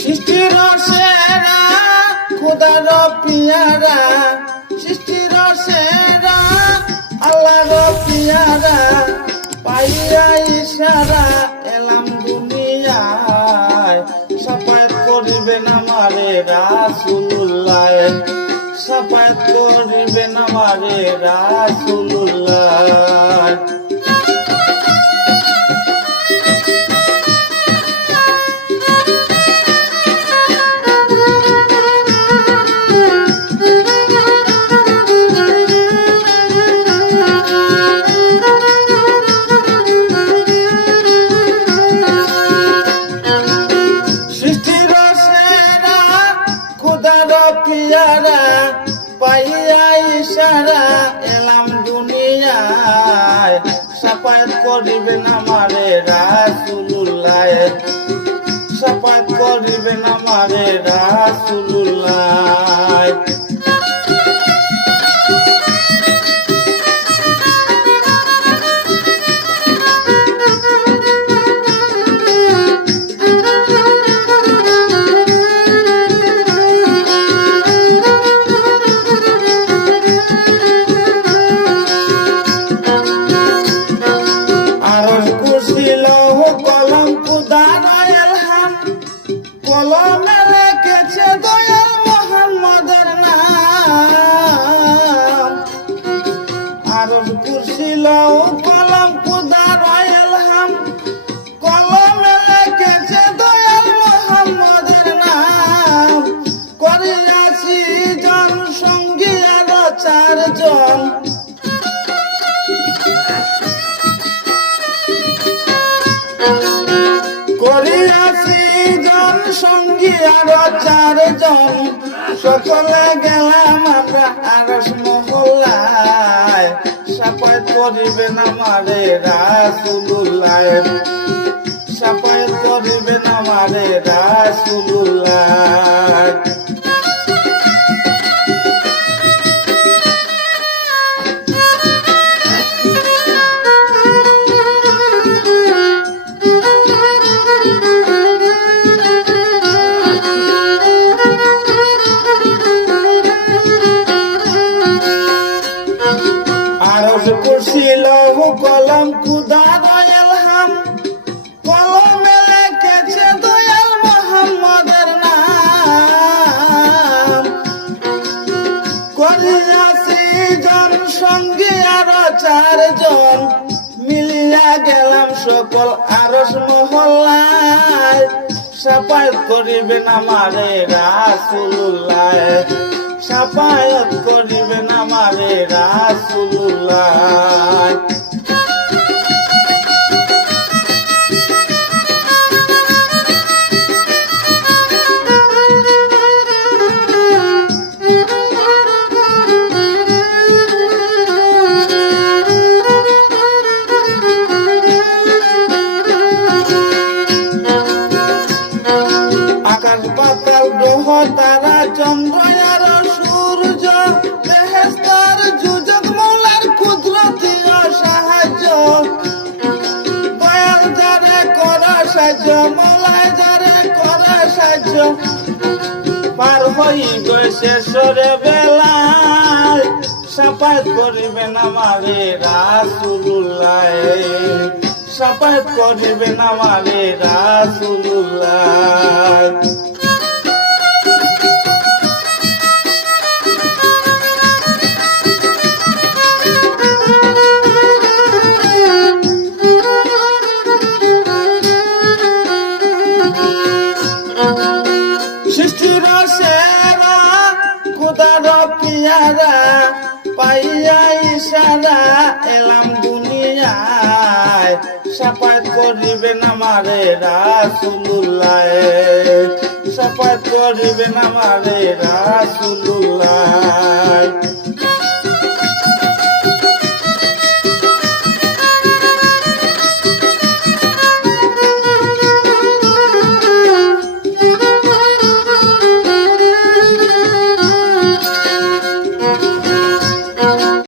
সৃষ্টির সেরা খোদার পিয়ারা, সৃষ্টির সেরা আল্লাহর পিয়ারা, পাইয়া ইশারা এলাম দুনিয়ায়, সাফায়াত করিবেন আমারে রাসূলুল্লাহ, সাফায়াত করিবেন আমারে রাসূলুল্লাহ। পিয়ারা পাইয়া ইশারা এলাম দুনিয়ায়, সাফায়াত করিবেন আমারে রাসূলুল্লাহ, সাফায়াত করিবেন আমারে রাসূলুল্লাহ। কলমে লেখেছে দয়াল মুহাম্মদের নাম, আরশ কুরসি লৌহ কলম খুদার ইলহাম, কলমে লেখেছে দয়াল মুহাম্মদের নাম, করিয়াছি জন সঙ্গী আরো 4 জন, করিয়াছি জন সঙ্গী আরো 4 জন, সকলে গেলাম আমরা আরশ মহল্লায়, সাফায়াত করিবেন আমারে রাসূলুল্লাহ, সাফায়াত করিবেন আমারে রাসূলুল্লাহ। আরশ কুরসি লৌহ কলম খুদার ইলহাম, কলমে লেখেছে দয়াল মুহাম্মদের নাম, করিয়াছি জন সঙ্গী আরো 4 জন, মিলিয়া গেলাম সকল আরশ মহল্লায়, সাফায়াত করিবেন আমারে রাসূলুল্লাহ, সাফায়াত করিবেন আমারে রাসূলুল্লাহ। আকাশ পাতাল গ্রহ তারা চন্দ্র আর সূর্য, বেহেশতের যুজক মৌলার কুদরতি সাহায্য, দয়াল যারে করে সাহায্য, মৌলায় যারে করে সাহায্য, পার হইবে শেষরে বেলায়, সাফায়াত করিবেন আমারে রাসূলুল্লাহ, সাফায়াত করিবেন আমারে রাসূলুল্লাহ। সৃষ্টির সেরা খোদার পিয়ারা, পাইয়া ইশারা এলাম দুনিয়ায়, সাফায়াত করিবেন আমারে রাসূলুল্লাহ, সাফায়াত করিবেন আমারে রাসূলুল্লাহ।